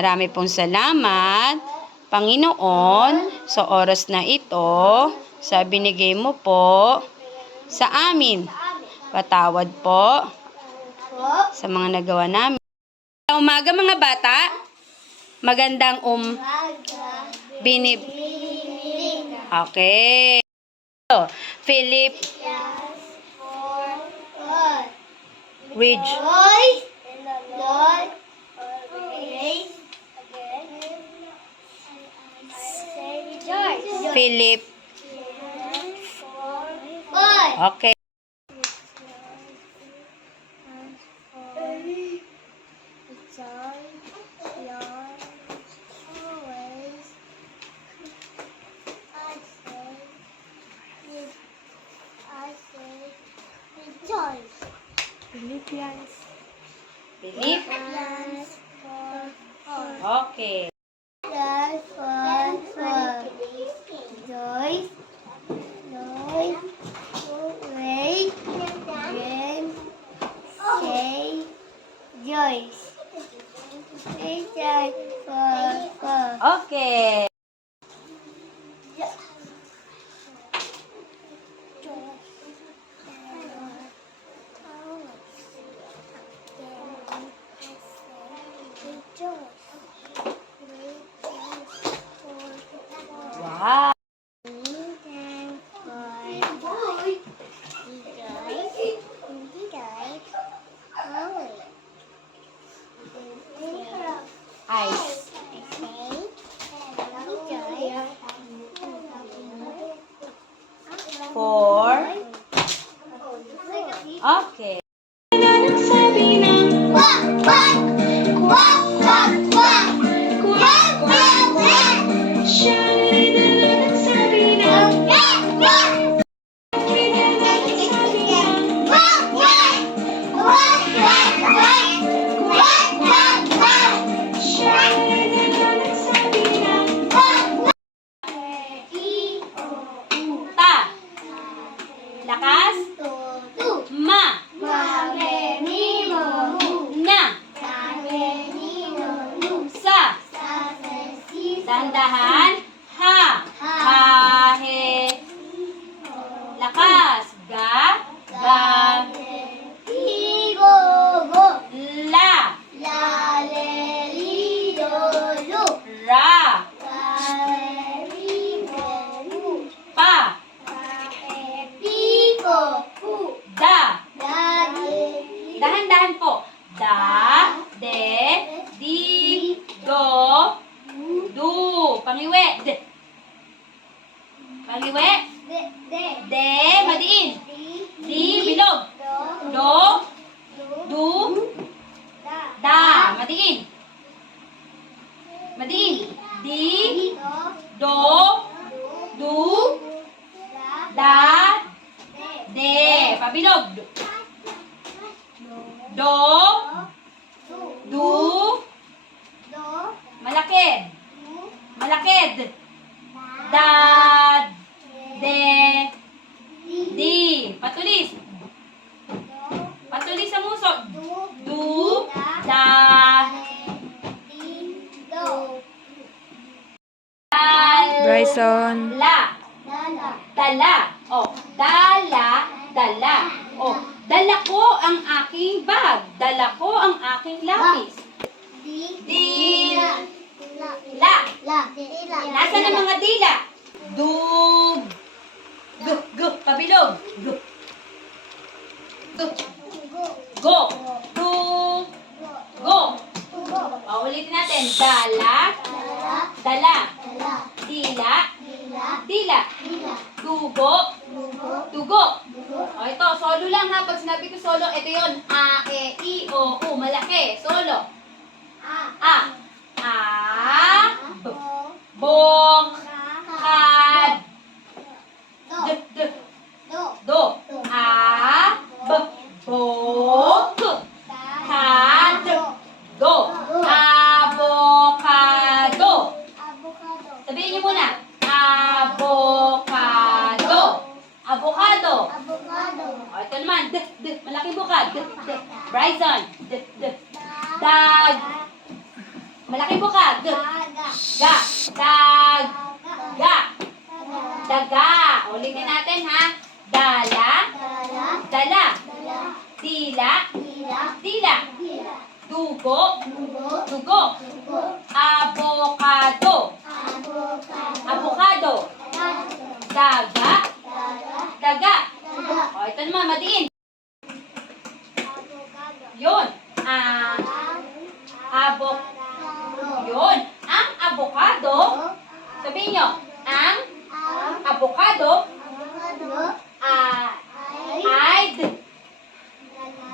Marami pong salamat, Panginoon, sa oras na ito, sa binigay mo po sa amin. Patawad po sa mga nagawa namin. Umaga mga bata, magandang Okay. Philip Ridge. Philip. Okay. Philippians. Okay. Okay. Wow. Ice. Four. Okay. Ta. Lakas. Ma. Na. Sa. Dandahan. Ha. He. Lakas. Ga. La. Ra. Pa. Da. Dahan-dahan po. Da. De. Di. Do. Du. Pangiwe. Pangiwe. De. Madiin. Di. Bilog. Do. Du. Da. Madiin. Madiin. Di. Do. Du. Da. De. Pabilog. Do. Du. Malakid. Malakid. Dad. De. Di. Patulis. Patulis sa muso. Du. Da. Bryson. La. Dala. Oh, dala, dala. Oh, dala ko ang aking bag. Dala ko ang aking lapis. Di. La. Nasaan ang mga dila? Dug. Pabilog. Go. Dug. Go. Ulitin natin. Dala. Dala. Dila. Dila. Dugo. Dugo. O ito, solo lang ha. Pag sinabi ko solo, ito yun. A, E, I, O, U. Malaki. Solo. A. B. Bok. Kad. Do. A. B. Bok. Kad. Do. Avocado. Sabihin niyo muna. Avocado. Avocado. O, ito naman. Malaki bukad. Bryson. Dag. Malaki buka. G. Ga. Daga. Daga. Ulitin natin ha. Dala. Dala. Dila. Dila. Dugo. Dugo. Avocado. Avocado. Daga. Daga. O, ito naman, madiin. Yun. Yun. Ang avocado, sabihin nyo, ang avocado ay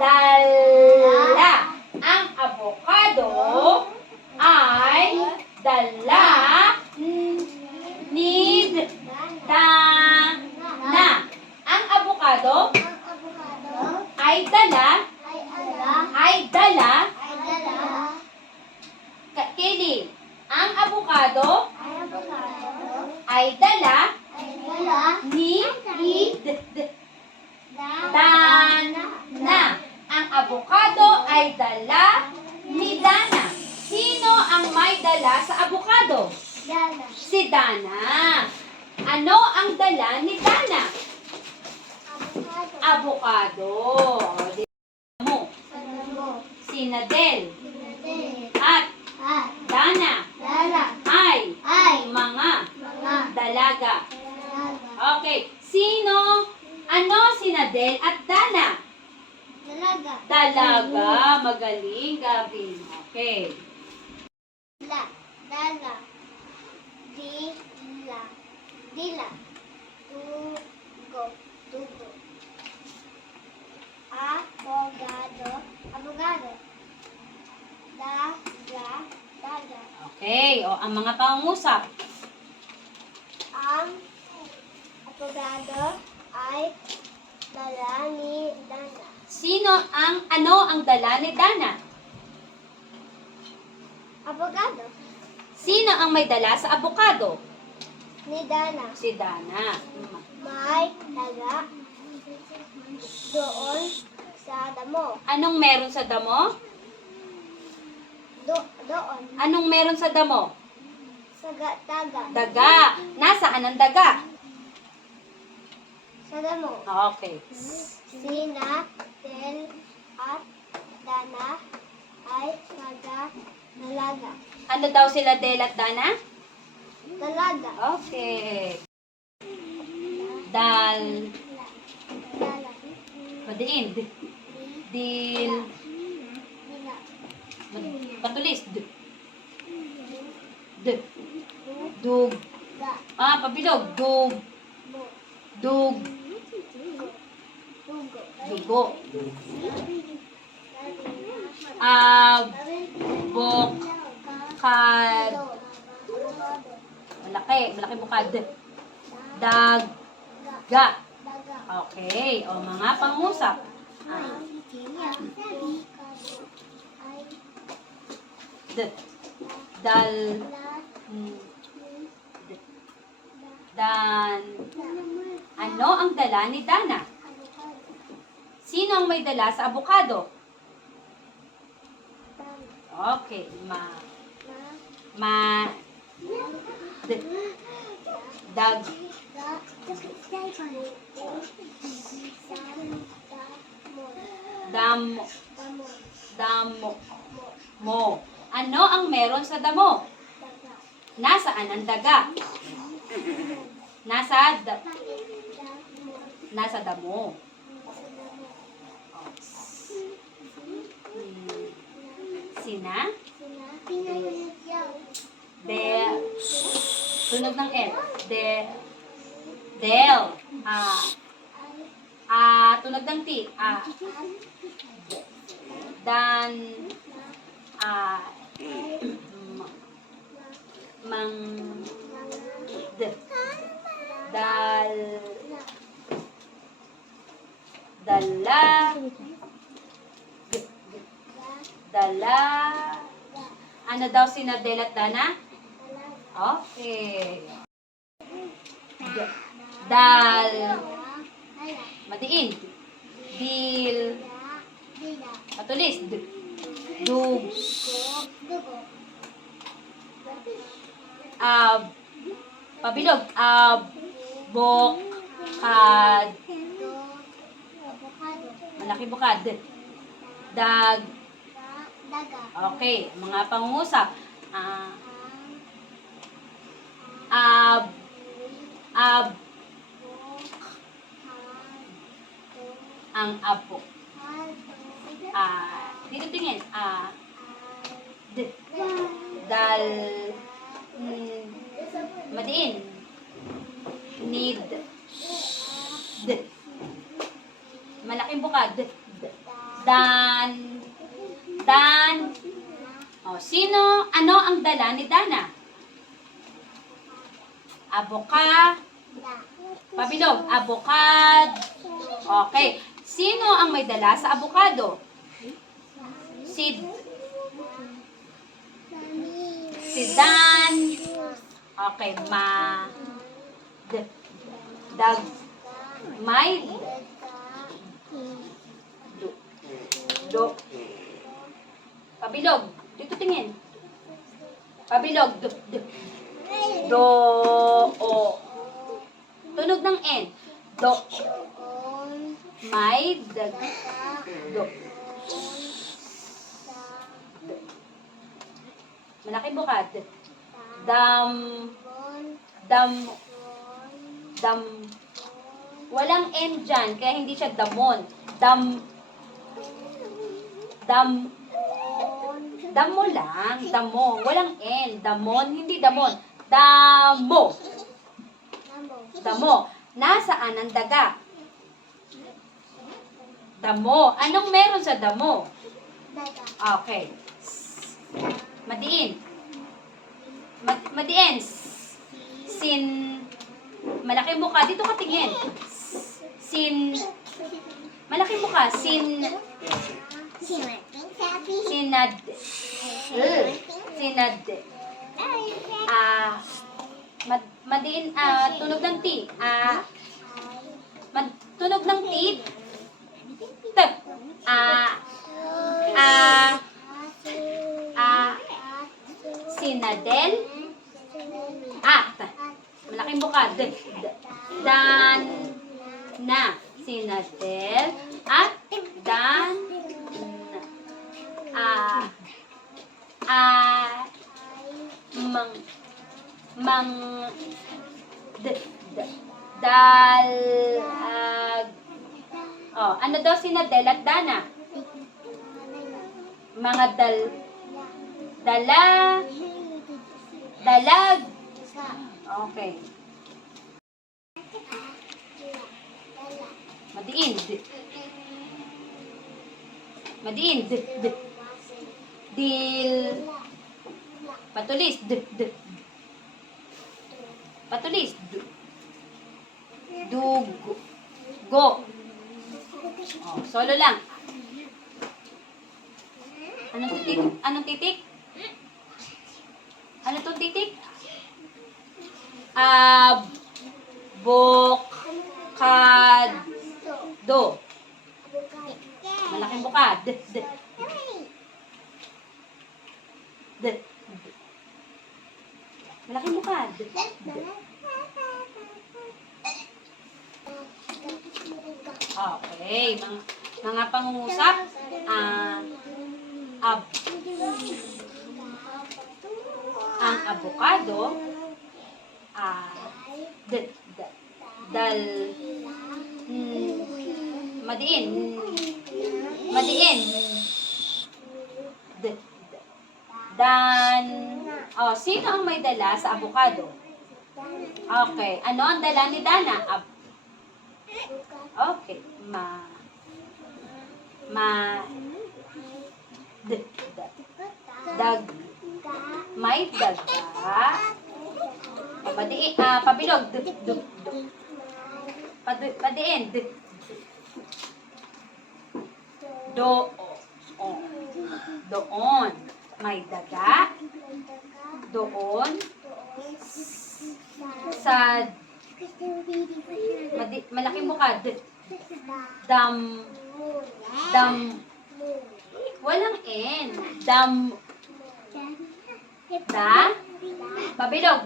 dala. Ang avocado ay dala ni Dana. Ang avocado ay dala Kili. Ang avocado ay dala ni Dana. Ang avocado ay dala ni Dana. Sino ang may dala sa avocado? Si Dana. Ano ang dala ni Dana? Avocado. O, di mo. Si Nadel at Dana ay mga dalaga. Okay. Ano si Nadel at Dana? Dalaga. Magaling, Gavin. Okay. Dala. Dila. Dugo. Abogado. Daga. Okay. O, ang mga pangungusap. Ang abogado ay dala ni Dana. Ano ang dala ni Dana? Abogado Sino ang may dala sa avocado? ni Dana. Si Dana. May daga doon sa damo. Anong meron sa damo? Doon Anong meron sa damo? sa daga. Daga. Nasaan ang daga? Sa damo. Okay. Sina, Del, at Dana ay dalaga. Ano daw sila, Del at Dana? Dalaga. Okay. Dal. Dala. Madiin. Dil. Dila. Patulis. Dug. Ga. Pabilog. Dug. Mo. Dug. Dugo. Dugo. Bukad. Malaki. Malaki bukad. Daga. Daga. Okay. O, mga pangusap. Dal. Dan. Ano ang dala ni Dana? Sino ang may dala sa avocado? Okay. Dag. Damo. Mo. Ano ang meron sa damo? Nasaan ang daga? Nasa damo. Sina? Tunog ng L. Del. Tunog ng T. Dan. Dal. Dala. Ano daw si Nadel at Dana? Okay. Dal. Madiin. Dil. Patulis. Dug. Pabilog. Bukad. Avocado. Malaki bukad. Dag. Daga. Okay, mga pangungusap. Ang Ab. Ang apo. Dito tingin. D. Dal. Madiin. Need. D. Malaking bukad. Dan. Sino, ano ang dala ni Dana? Pabilog. Abokad. Okay. Sino ang may dala sa abokado? Si Dan. Okay. Dag. May. Do. Pabilog. Dito tingin. Pabilog. Do. O. Tunog ng N. Do. May. Dag. Do. Malaking bukad. Dam. Walang N dyan, kaya hindi siya damon. Damo lang. Damo. Walang N. Damon, hindi damon. Damo. Nasaan ang daga? Damo. Anong meron sa damo? Okay. Madiin. Madiin. Malaking mukha. Dito ka tingin. Malaking mukha. Sinad. Madiin. Tunog ng T. Tunog ng T. T. Sinadel. Malaking buka. Dan. Na. Sinadel. At dan. Ano daw sinadel at dana? Mga dalag. Okay. Madiin. Dil. Patulis. Patulis. Go. Solo lang. Anong titik? Ano tong titik? Abokado. Malaking bukad. Malaking bukad. Okay, mga pangungusap. Ang abokado, madiin, dan, sino ang may dala sa abokado? Okay, ano ang dala ni Dana? Okay, may daga. Pabilog. Padiin. Doon. May daga. Doon. Sa malaking bukad. Dam. Walang N. Pabilog.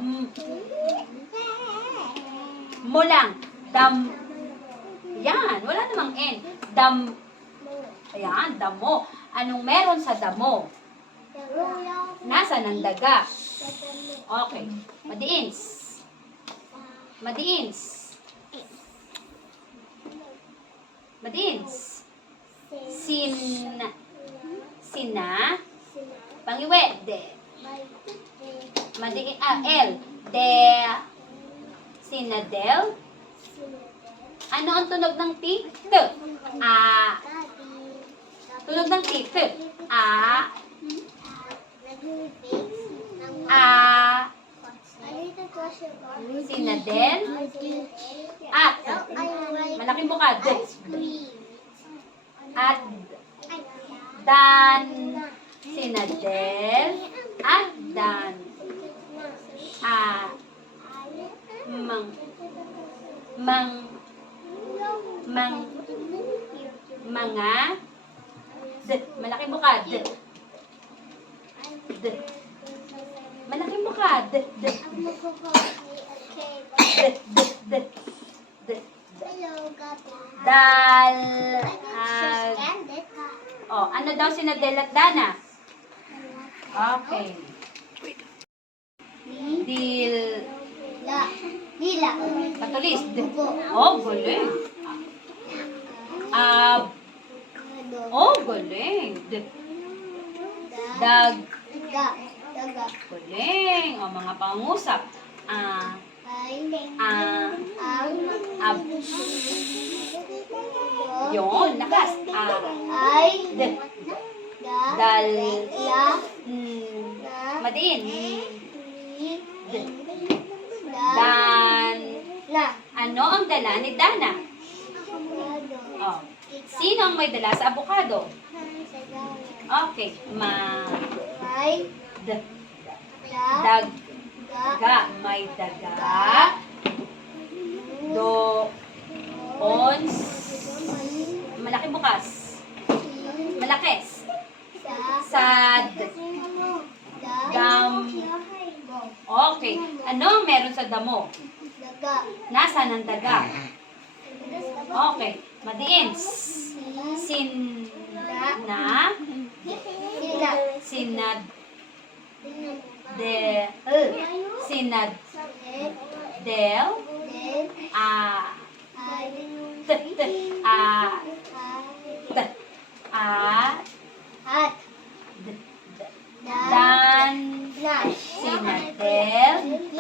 Mo lang. Yan, wala namang N. Ayan, damo. Anong meron sa damo? Nasa ng daga. Okay. Madiins. Sina. Pangiwe. L. Sinadel. Ano ang tunog ng T? T. Tunog ng T. T. Sinadel. At. Malaking bukad. At. Dan. Sinadel. At dan. Mga. Malaking bukad. Malaking bukad. Dal. Ano daw sinadel at dana? Okay. Dila. Patulis. Galing. Galing. Dag. Galing. Mga pangusap. Yun, lakas. Dal. Madiin. Dan. Ano ang dala ni Dana? Sino ang may dala sa abukado? Okay. Daga. May daga. Malaki bukas. Malakis. Sad. Dam. Okay. Ano ang meron sa damo? Nasa ng daga? Okay. Madiins. Sinadel. Dan. Sinadel.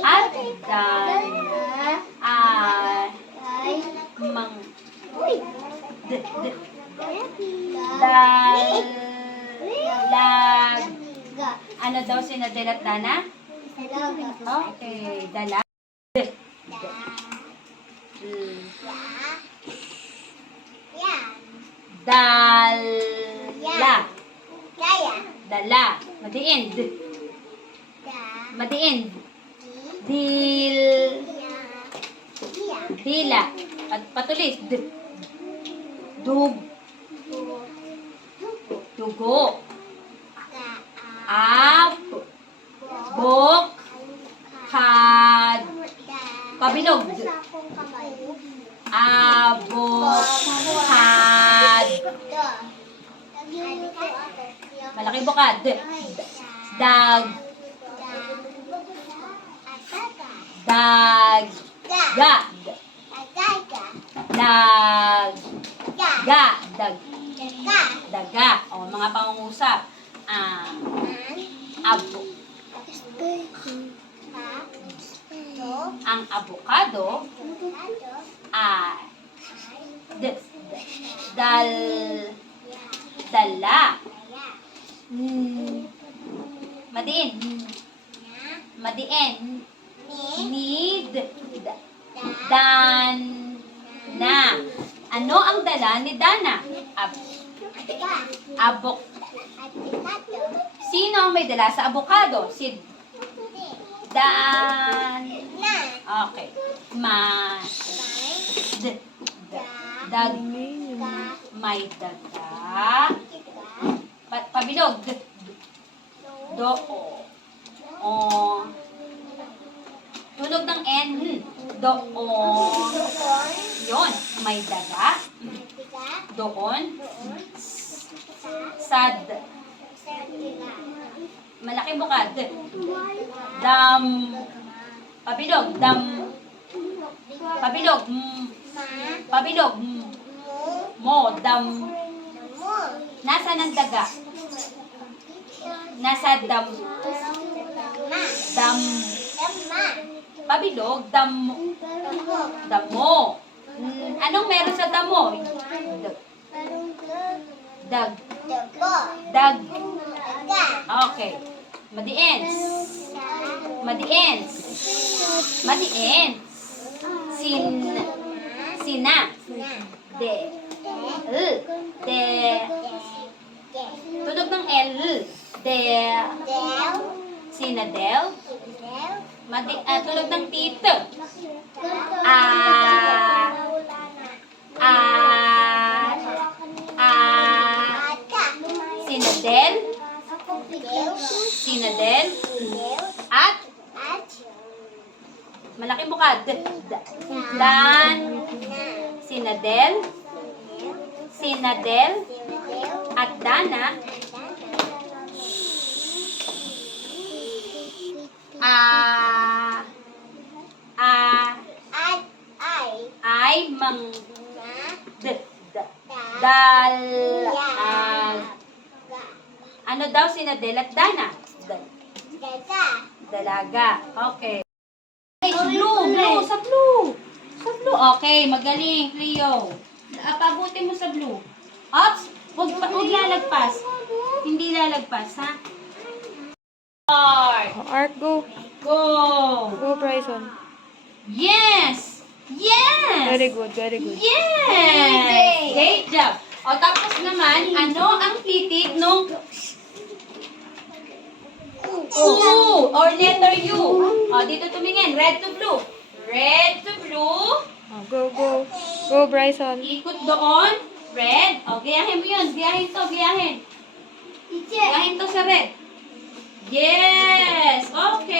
At dan. Ano daw sinadel at dana? Okay. Dala. Dala. Madiin. Dila. At patulis. Dugo. Bukad. Pabilog. Abukad. Malaking bukad. Daga. Mga pangungusap. Ang abukado dala. Madiin. Need. Dana. Ano ang dala ni Dana? Sino ang may dala sa abukado? Si Dan. Okay. May daga. Pabilog. Doon. Tunog ng N. Doon. Doon. Yun. May daga. Tiga. Doon. Doon. Sad. Sa tiga. Malaking bukad. Dam. Pabilog. Dam. Pabilog. Ma. Pabilog. Mu. Mo. Dam. Mo. Nasaan ang daga? Nasa dam. Ma. Dam. Dama. Pabilog. Dam. Damo. Damo. Anong meron sa damo? Dag. Dago. Dag. Daga. Okay. Madiens. Madiens. Madiens. Sin. Sina. De. L. De. Tunog ng L. De. Del. Sinadel. Del. Tunog ng tito. Ah. Ah. Ah. Ata. Sinadel. Del. Sinadel. Del. At At. malaking bukad. Dan. Na. Sinadel. Sinadel. Del. At Dana. Ah. Ah. At. Ay. Ay mang. Na. D. Dal. Al. Ga. Ano daw sinadel at Dana? Daga. Dalaga. Okay. Okay, blue, blue, sa blue. Sa blue. Okay, magaling, Cleo. Pabuti mo sa blue. Ops, huwag lalagpas. Hindi lalagpas, ha? Start. Art, go. Go. Go, Bryson. Yes. Yes. Very good, very good. Yes. Great job. O tapos naman, ano ang titik nung U or letter U? O dito tumingin, red to blue. Red to blue. Oh, go, go. Go, Bryson. Ikot doon. Red. O, gayahin mo yun. Gayahin to, gayahin. Gayahin to sa red. Yes. Okay.